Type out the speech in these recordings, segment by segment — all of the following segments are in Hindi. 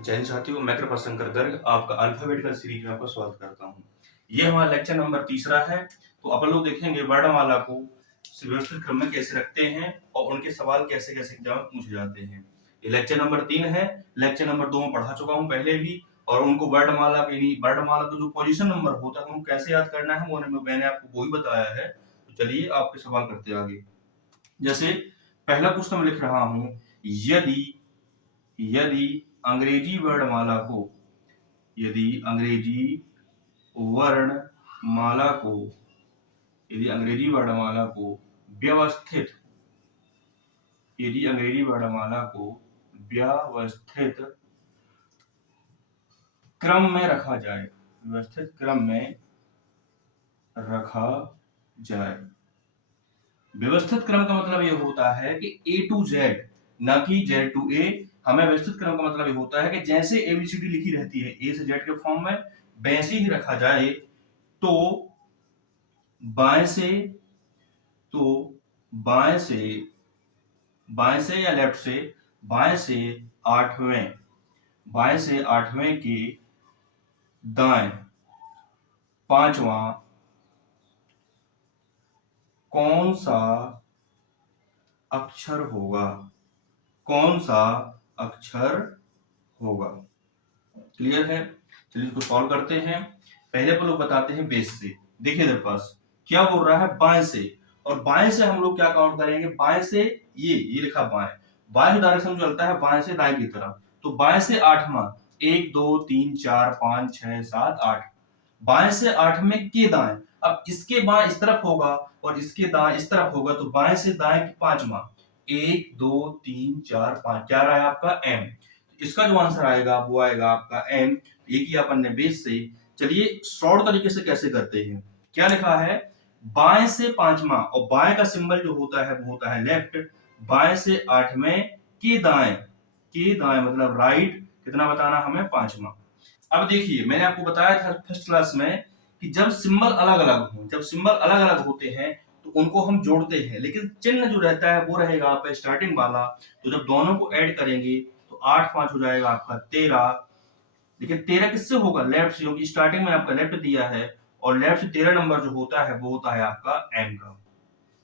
जय हिंद साथियों, मैं कृपा शंकर गर्ग आपका अल्फाबेटिकल सीरीज में आपका स्वागत करता हूँ। ये हमारा लेक्चर नंबर तीसरा है। तो अपन लोग देखेंगे वर्णमाला को व्यवस्थित क्रम में कैसे रखते हैं और उनके सवाल कैसे कैसे एग्जाम में पूछे जाते हैं। ये लेक्चर नंबर 3 है। लेक्चर नंबर 2 में पढ़ा चुका हूँ पहले भी, और उनको वर्णमाला का जो पोजीशन नंबर होता है उनको कैसे याद करना है वो मैंने आपको वो ही बताया है। तो चलिए आपके सवाल करते आगे। जैसे पहला क्वेश्चन मैं लिख रहा हूँ, यदि यदि अंग्रेजी वर्णमाला को यदि अंग्रेजी वर्णमाला को यदि अंग्रेजी वर्णमाला को व्यवस्थित यदि अंग्रेजी वर्णमाला को व्यवस्थित क्रम में रखा जाए, व्यवस्थित क्रम में रखा जाए। व्यवस्थित क्रम का मतलब ये होता है कि A to Z, ना कि Z to A। हमें व्यवस्थित क्रम का मतलब ये होता है कि जैसे ABCD लिखी रहती है A से Z के फॉर्म में, वैसे ही रखा जाए। तो बाएं से बाएं से या लेफ्ट से, बाएं से आठवें के दाएं पांचवा कौन सा अक्षर होगा, क्लियर है। चलिए इसको सॉल्व करते हैं। पहले अपन लोग बताते हैं बेस से। देखिए इधर पास क्या बोल रहा है, बाएं से, और बाएं से हम लोग क्या काउंट करेंगे, बाएं से ये लिखा बाएं जो डायरेक्शन चलता है बाएं से दाएं की तरफ, तो बाएं से आठवां 1 2 3 4 5 6 7 8, बाएं से आठवें के दाएं। अब इसके बाएं इस तरफ होगा और इसके दाएं इस तरफ होगा, तो बाएं से दाएं की पांचवा 1 2 3 4 5, क्या रहा है आपका M। इसका जो आंसर आएगा वो आएगा आपका M। ये किया अपन ने बेस से। चलिए शॉर्ट तरीके से कैसे करते हैं। क्या लिखा है, बाएं से पांचवा, और बाएं का सिंबल जो होता है वो होता है लेफ्ट। बाएं से आठवें के दाएं मतलब राइट, कितना बताना हमें, पांचवा। अब देखिए मैंने आपको बताया था फर्स्ट क्लास में कि जब सिंबल अलग अलग होते हैं तो उनको हम जोड़ते हैं, लेकिन चिन्ह जो रहता है वो रहेगा आपका स्टार्टिंग वाला। तो जब दोनों को ऐड करेंगे तो 8 5 हो जाएगा आपका 13। लेकिन 13 किससे होगा, लेफ्ट से, क्योंकि स्टार्टिंग में आपका लेफ्ट दिया है, और लेफ्ट से 13 नंबर जो होता है वो होता है आपका M का।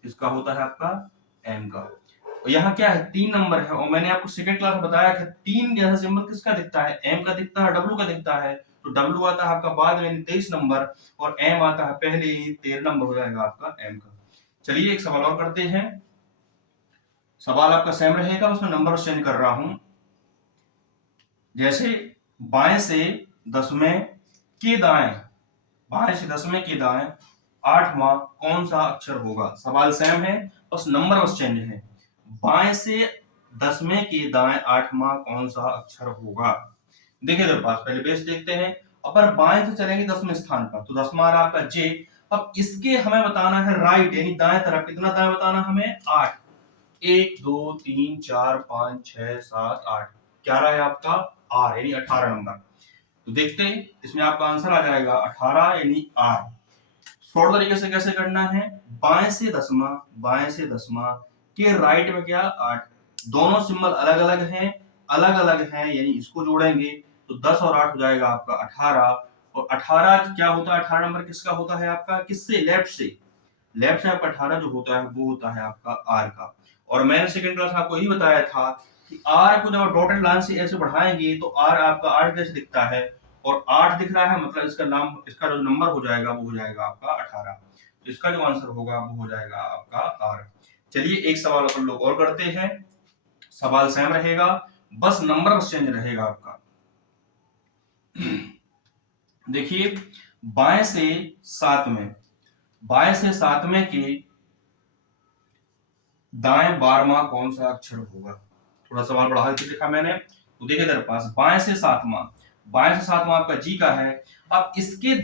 किसका होता है, आपका M का। और यहाँ क्या है, 3 नंबर है, और मैंने आपको सेकंड क्लास में बताया था 3 जैसा सिंबल किसका दिखता है, M का दिखता है, W का दिखता है। तो W आता है आपका बाद में 23 नंबर, और M आता है पहले ही 13 नंबर हो जाएगा आपका M का। चलिए एक सवाल और करते हैं। सवाल आपका सेम रहेगा, उसमें नंबर चेंज कर रहा हूं। जैसे बाएं से दसवें के दाएं आठवां कौन सा अक्षर होगा। सवाल सेम है, बस नंबर बस चेंज है। बाएं से दसवें के दाएं आठवां कौन सा अक्षर होगा। देखिए इधर पास पहले बेस देखते हैं। अपर बाएं से चलेंगे 10वें स्थान पर, तो 10वां रहा आपका J। अब इसके हमें बताना है राइट, यानी दाएं तरफ, कितना दाएं बताना हमें, 8। 1 2 3 4 5 6 7 8, क्या रहा है आपका R, यानी 18 नंबर। तो देखते हैं इसमें आपका आंसर आ जाएगा 18, यानी R। शॉर्ट तरीके से कैसे करना है, बाएं से दसवां के राइट में क्या 8, दोनों सिंबल अलग अलग हैं, यानी इसको जोड़ेंगे तो 10 और 8 हो जाएगा आपका 18। और 18 क्या होता है, 18 नंबर किसका होता है आपका, किससे, लेफ्ट से आपका 18 जो होता है वो होता है आपका R का। और मैंने सेकंड क्लास में आपको यही बताया था कि R को जब आप डॉटेड लाइन से ऐसे बढ़ाएंगे तो R आपका 8 कैसे दिखता है, और 8 दिख रहा है मतलब इसका जो नंबर हो जाएगा वो हो जाएगा आपका 18। तो इसका जो आंसर होगा वो हो जाएगा आपका R। चलिए एक सवाल अपन लोग और करते हैं। सवाल सेम रहेगा, बस नंबर चेंज रहेगा आपका। देखिए बाएं से सातवें के दाएं 12वां कौन सा अक्षर होगा। थोड़ा सवाल बढ़ा के लिखा मैंने, तो देखिए इधर पास बाएं से सातवां आपका G का है। अब इसके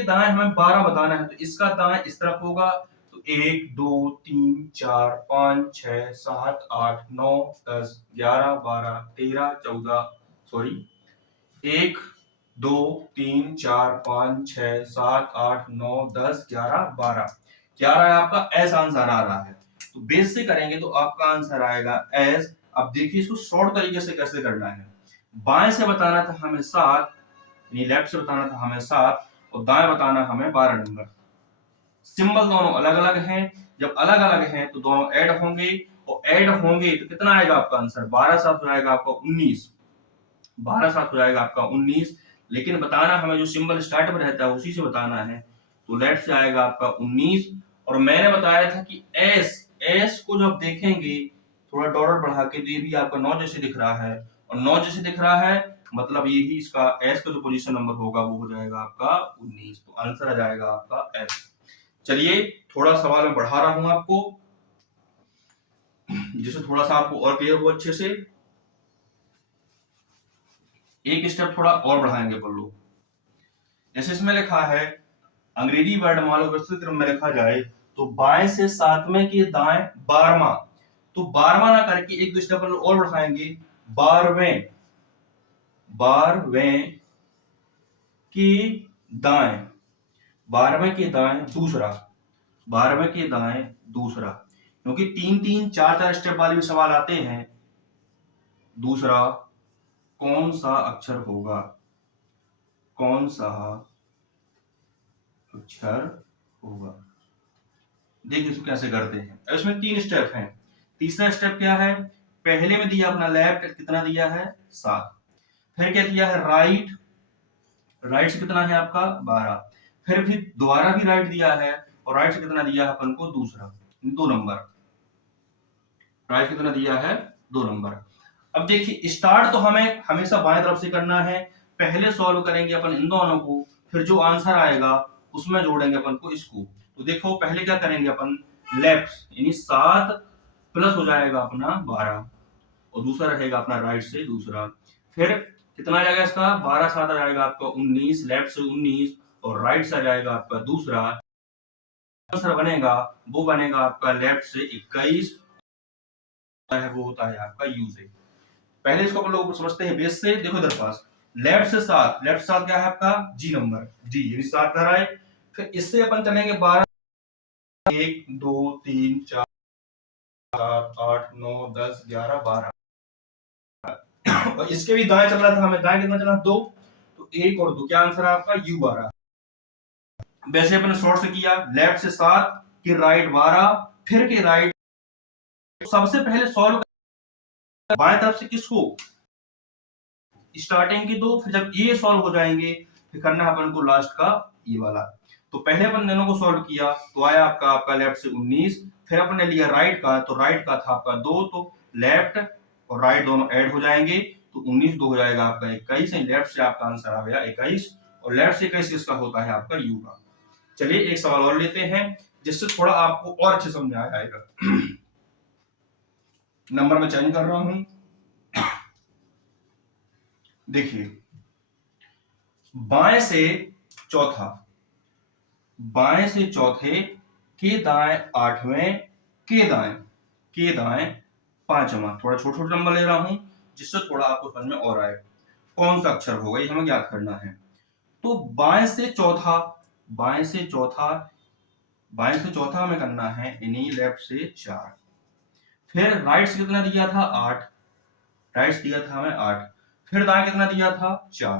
दाएं हमें 12 बताना है, तो इसका दाएं इस तरफ होगा, तो 1 2 3 4 5 6 7 8 9 10 11 12 13 14, सॉरी 1 2 3 4 5 6 7 8 9 10 11 12, क्या रहा है आपका एस आंसर आ रहा है। तो बेस से करेंगे तो आपका आंसर आएगा एस। अब देखिए इसको शॉर्ट तरीके से कैसे करना है। बाएं से बताना था हमें 7, यानी लेफ्ट से बताना था हमें 7 और दाएं बताना हमें 12 नंबर। सिंबल दोनों अलग अलग हैं, जब अलग अलग हैं तो दोनों ऐड होंगे, और ऐड होंगे तो कितना आएगा आपका आंसर, 12 7 हो जाएगा आपका 19, 12 7 हो जाएगा आपका 19। लेकिन बताना हमें जो सिंबल स्टार्ट में रहता है उसी से बताना है, तो लेफ्ट से आएगा आपका 19। और मैंने बताया था कि एस, एस को जब देखेंगे थोड़ा डॉलर बढ़ा के, तो ये भी आपका 9 जैसे दिख रहा है, और 9 जैसे दिख रहा है मतलब यही इसका एस का जो पोजीशन नंबर होगा वो हो जाएगा आपका 19, तो आंसर आ जाएगा आपका एस। चलिए थोड़ा सवाल में बढ़ा रहा हूं आपको, जिससे थोड़ा सा आपको और क्लियर हो अच्छे से। एक स्टेप थोड़ा और बढ़ाएंगे अपन लोग। जैसे इसमें लिखा है अंग्रेजी वर्णमाला व्यवस्थित क्रम में लिखा जाए तो बाएं से 7वें के दाएं 12वां, तो 12वां ना करके एक दो स्टेप अपन और बढ़ाएंगे, 12वें, 12वें के दाएं, 12वें के दाएं दूसरा, 12वें के दाएं दूसरा, क्योंकि 3 3 4 4 स्टेप वाले भी सवाल आते हैं। दूसरा कौन सा अक्षर होगा, कौन सा अक्षर होगा, देखिए इसको कैसे करते हैं। अब इसमें 3 स्टेप हैं। तीसरा स्टेप क्या है, पहले में दिया अपना लेफ्ट, कितना दिया है 7, फिर क्या दिया है राइट, राइट से कितना है आपका 12, फिर दोबारा भी राइट दिया है, और राइट से कितना दिया है अपन को दूसरा, 2 नंबर, राइट कितना दिया है 2 नंबर। अब देखिए स्टार्ट तो हमें हमेशा बाएं तरफ से करना है, पहले सॉल्व करेंगे अपन इन दोनों को, फिर जो आंसर आएगा उसमें जोड़ेंगे अपन को इसको। तो देखो पहले क्या करेंगे अपन, लेफ्ट यानी 7 प्लस हो जाएगा अपना 12, और दूसरा रहेगा अपना राइट से दूसरा, फिर कितना आ जाएगा इसका 12 7 आ जाएगा आपका 19, लेफ्ट से 19 और राइट से आ जाएगा आपका दूसरा, आंसर बनेगा वो बनेगा आपका लेफ्ट से 21 है, वो होता है आपका यू से। पहले इसको अपन लोग समझते हैं बेस से। देखो इधर पास लेफ्ट से 7, लेफ्ट से 7 क्या है आपका जी नंबर, जी यानी 7 धरा है, फिर इससे अपन चलेंगे 12, 1 2 3 4 7 8 9 10 11 12, और इसके भी दाएं चल रहा था, हमें दाएं कितना चला 2, तो 1 और 2 क्या आंसर है आपका यू आ रहा है। वैसे अपने शॉर्ट से किया, लेफ्ट से 7 के राइट 12, फिर के राइट, सबसे पहले सॉल्व बाएं तरफ से किसको, स्टार्टिंग की 2, फिर जब ये सॉल्व हो जाएंगे फिर करना है अपन को लास्ट का ये वाला। तो पहले अपन दोनों को सॉल्व किया तो आया आपका लेफ्ट से 19, फिर अपन ने लिया राइट का, तो राइट का था आपका 2, तो लेफ्ट और राइट दोनों ऐड हो जाएंगे, तो 19 2 हो जाएगा आपका 21, लेफ्ट से आपका आंसर आ गया 21, और लेफ्ट से 21 किसका होता है आपका यू का। चलिए एक सवाल और लेते हैं जिससे थोड़ा आपको और अच्छे समझ आ जाएगा। नंबर में चेंज कर रहा हूं, देखिए बाएं से चौथा, बाएं से चौथे के दाएं 8वें, के दाएं 5वां, थोड़ा छोटे छोटे नंबर ले रहा हूं जिससे थोड़ा आपको समझ में और आए कौन सा अक्षर होगा, ये हमें याद करना है। तो बाएं से चौथा, बाएं से चौथा, बाएं से चौथा हमें करना है यानी लेफ्ट से 4, फिर राइट से कितना दिया था 8, राइट से दिया था हमें 8, फिर दाएं कितना दिया था 4,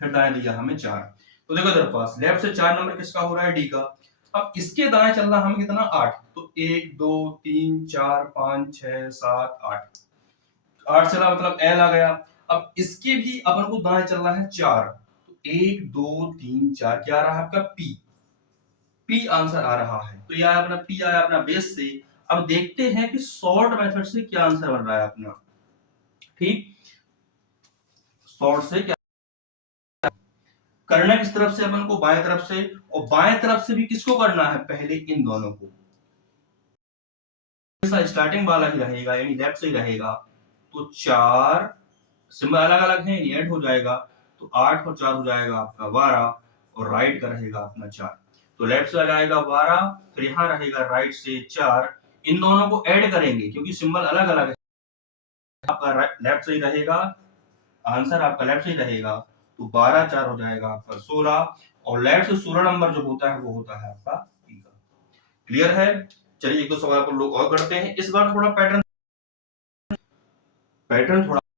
फिर दाएं दिया हमें 4। तो देखो इधर पास लेफ्ट से 4 नंबर किसका हो रहा है डी का। अब इसके दाएं चल रहा हमें कितना 8, तो 1 2 3 4 5 6 7 8, 8 चला मतलब एल आ गया। अब इसके भी अपन को दाएं चल रहा है 4, तो 1 2 3 4 क्या आ रहा है आपका पी, पी आंसर आ रहा है। तो यह अपना पी आया अपना बेस से। अब देखते हैं कि शॉर्ट मेथड से क्या आंसर बन रहा है अपना, ठीक, शॉर्ट से क्या करना, किस तरफ से अपन को बाएं तरफ से, और बाएं तरफ से भी किसको करना है पहले इन दोनों को, स्टार्टिंग वाला ही रहेगा यानी लेफ्ट से ही रहेगा, तो 4 सिंबल अलग अलग है ऐड हो जाएगा, तो 8 और 4 हो जाएगा आपका 12, और राइट का रहेगा अपना 4, तो लेफ्ट से आ जाएगा 12, फिर यहां रहेगा राइट से 4, इन दोनों को ऐड करेंगे क्योंकि सिंबल अलग अलग है, आपका लेफ्ट से ही रहेगा, आंसर आपका लेफ्ट से ही रहेगा, तो 12 4 हो जाएगा आपका 16, और लेफ्ट से 16 नंबर जो होता है वो होता है आपका ई का। क्लियर है। चलिए एक दो सवाल पर लोग और करते हैं, इस बार थोड़ा पैटर्न थोड़ा